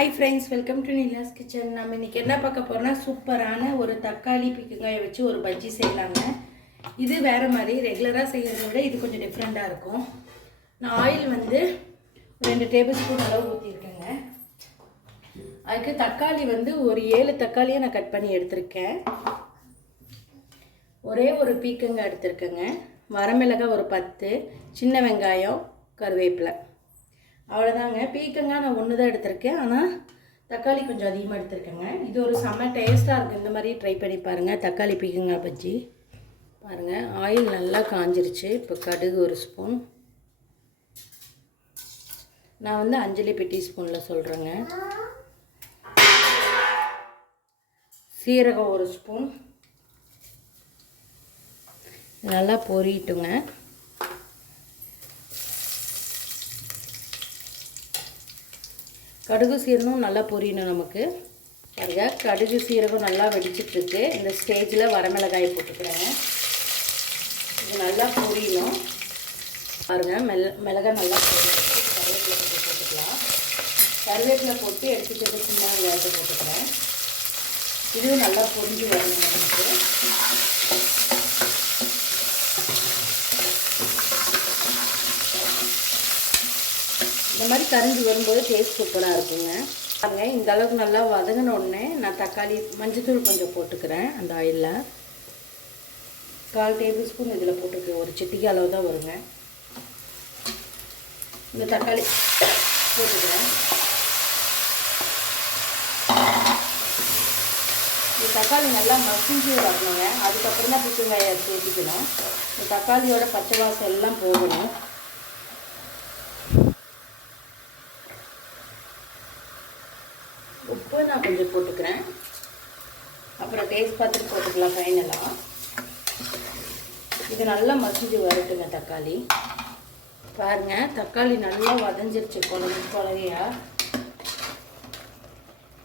Hi friends welcome to Nila's kitchen நம்ம இன்னைக்கு என்ன பார்க்க போகிறோம்னா சூப்பரான ஒரு தக்காளி பிக்கங்காயை வச்சு ஒரு பஜ்ஜி செய்யலாங்க. இது வேற மாதிரி ரெகுலராக செய்கிறத விட இது கொஞ்சம் டிஃப்ரெண்ட்டாக இருக்கும். நான் ஆயில் வந்து ரெண்டு டேபிள் ஸ்பூன் அளவு ஊற்றிருக்கேங்க அதுக்கு தக்காளி வந்து ஒரு ஏழு தக்காளியை நான் கட் பண்ணி எடுத்திருக்கேன். ஒரே ஒரு பீக்கங்காய் எடுத்திருக்கேங்க. வரமிளகாய் ஒரு பத்து சின்ன வெங்காயம் கருவேப்பிலை. அவ்வளோதாங்க பீக்கங்காய் நான் ஒன்று தான் எடுத்திருக்கேன். ஆனால் தக்காளி கொஞ்சம் அதிகமாக எடுத்திருக்கேங்க. இது ஒரு செம்ம டேஸ்ட்டாக இருக்குது இந்த மாதிரி ட்ரை பண்ணி பாருங்கள் தக்காளி பீக்கங்காய் பஜ்ஜி. பாருங்கள் ஆயில் நல்லா காஞ்சிருச்சு. இப்போ கடுகு ஒரு ஸ்பூன் நான் வந்து அஞ்சலி பெட்டி ஸ்பூனில் சொல்கிறேங்க சீரகம் ஒரு ஸ்பூன் நல்லா பொரியட்டுங்க கடுகு சீரகம் நல்லா பொரியணும் நமக்கு. பாருங்கள் கடுகு சீரகம் நல்லா வெடிச்சிட்ருக்கு. இந்த ஸ்டேஜில் வரமிளகாய் போட்டுக்கிறேங்க இது நல்லா பொரியணும். பாருங்கள் மெல் மிளகாய் நல்லா கருவேப்பிலை கொஞ்சம் போட்டுக்கலாம். கருவேப்பிலை போட்டு எடுத்துக்கிட்டு சின்ன வெங்காயத்தை போட்டுக்கிறேன். இதுவும் நல்லா பொரிஞ்சு வரணும் நமக்கு. இந்த மாதிரி கரைஞ்சி வரும்போது டேஸ்ட் சூப்பராக இருக்குங்க. பாருங்க இந்த அளவுக்கு நல்லா வதங்கின உடனே நான் தக்காளி மஞ்சத்தூள் கொஞ்சம் போட்டுக்கிறேன் அந்த ஆயிலில் கால் டேபிள் ஸ்பூன் இதில் போட்டுருக்கேன் ஒரு சிட்டிக்கு அளவு தான் வருங்க. இந்த தக்காளி போட்டுக்கிறேன். இந்த தக்காளி நல்லா மசிஞ்சு வரணுங்க. அதுக்கப்புறம் தான் பிச்சுங்காயை சேர்த்திக்கணும் இந்த தக்காளியோட பச்சை வாசம் எல்லாம் போகணும். உப்பு நான் கொஞ்சம் போட்டுக்கிறேன். அப்புறம் டேஸ்ட் பார்த்துட்டு போட்டுக்கலாம் ஃபைனலாக இது நல்லா மசிஞ்சு வரட்டுங்க தக்காளி. பாருங்க தக்காளி நல்லா வதஞ்சிருச்சு குழம்பு குழவையா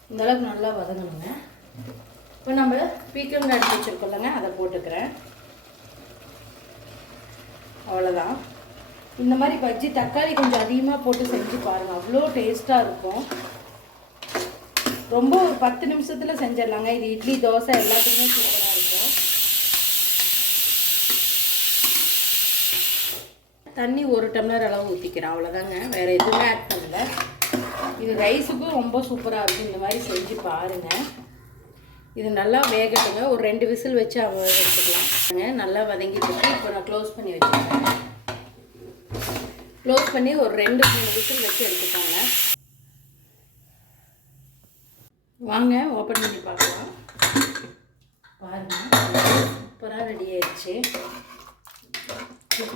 இந்தளவுக்கு நல்லா வதங்கணுங்க. இப்போ நம்ம பீக்கங்காய் எடுத்து வச்சுருக்கோம்லங்க அதை போட்டுக்கிறேன். அவ்வளோதான் இந்த மாதிரி பஜ்ஜி தக்காளி கொஞ்சம் அதிகமாக போட்டு செஞ்சு பாருங்கள் அவ்வளோ டேஸ்ட்டாக இருக்கும். ரொம்ப ஒரு பத்து நிமிஷத்தில் செஞ்சிடலாங்க. இது இட்லி தோசை எல்லாத்துக்குமே சூப்பராக இருக்கும். தண்ணி ஒரு டம்ளர் அளவு ஊற்றிக்கிறேன் அவ்வளோதாங்க வேறு எதுவுமே ஆட் பண்ணல. இது ரைஸுக்கும் ரொம்ப சூப்பராக இருக்கும். இந்த மாதிரி செஞ்சு பாருங்கள் இது நல்லா வேகட்டுங்க. ஒரு ரெண்டு விசில் வச்சு அவ வச்சுக்கலாம். நல்லா வதங்கிட்டு இப்போ நான் க்ளோஸ் பண்ணி வச்சுருக்கேன் க்ளோஸ் பண்ணி ஒரு ரெண்டு மூணு விசில் வச்சு எடுத்துக்கோங்க. வாங்க ஓப்பன் பண்ணி பார்க்கலாம். பாருங்கள் சூப்பராக ரெடி ஆயிடுச்சு.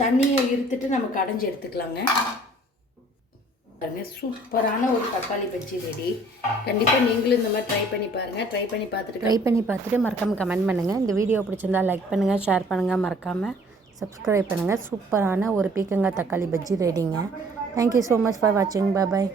தண்ணியை இருத்துட்டு நம்ம கடைஞ்சி எடுத்துக்கலாங்க. பாருங்கள் சூப்பரான ஒரு தக்காளி பஜ்ஜி ரெடி கண்டிப்பாக நீங்களும் இந்த மாதிரி ட்ரை பண்ணி பாருங்கள் ட்ரை பண்ணி பார்த்துட்டு ட்ரை பண்ணி பார்த்துட்டு மறக்காமல் கமெண்ட் பண்ணுங்கள் இந்த வீடியோ பிடிச்சிருந்தா லைக் பண்ணுங்கள் ஷேர் பண்ணுங்கள் மறக்காமல் சப்ஸ்கிரைப் பண்ணுங்கள் சூப்பரான ஒரு பீக்கங்காய் தக்காளி bajji ரெடிங்க thank you so much for வாட்சிங் பாய்